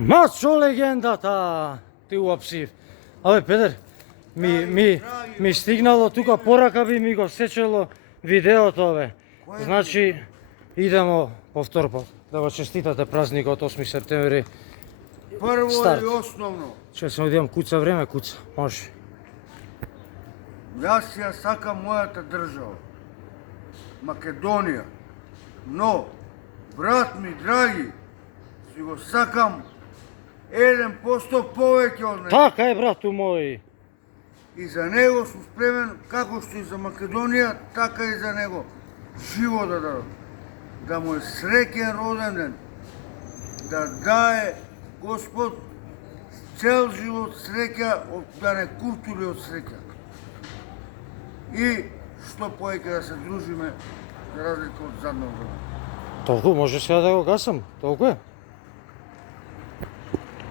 Мачо легендата! Ти уапсив. Абе, Петер, ми стигнало тука порака би ми го сечело видеото, бе. Значи, идемо повтор пат. Да го честитате празникот 8 септември. Прво Старт. и основно, Че само идем куца време, куца. Може. јас ја сакам мојата држава, Македонија, но, брат ми драги, си го сакам 1% повеќе од него. Така е, брату мој. И за него сум спремен, како што и за Македонија, така и за него. Живо да дадам. Да му е среќен роден ден. Да дае Господ цел живот среќа, да не куртули од среќа. И што повеќе да се дружиме, за разлика од задно време. Толку, може сега да го гасам. Толку е.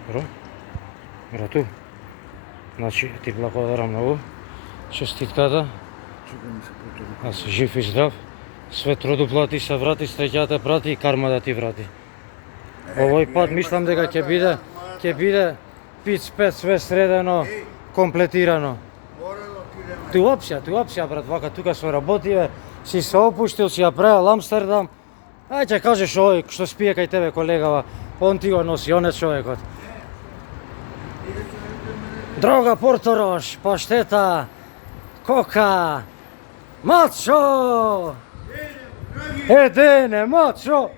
Добро. Брату. Значи, ти благодарам многу. Честитката. Чекай ми се потоли. Да си жив и здрав. Светро дуплати се врати, среќа те прати и карма да ти врати. Овој пат мислам дека ќе биде пиц пет све средено, комплетирано. Море да отидеме. Ти опсија, брат, вака тука со работиве, си се опуштил, си ја правил Амстердам. Ај ќе кажеш овој што спие кај тебе колегава, он ти го носи, он е човекот. Дрога Порторош, паштета, кока, мачо! Едене, мачо!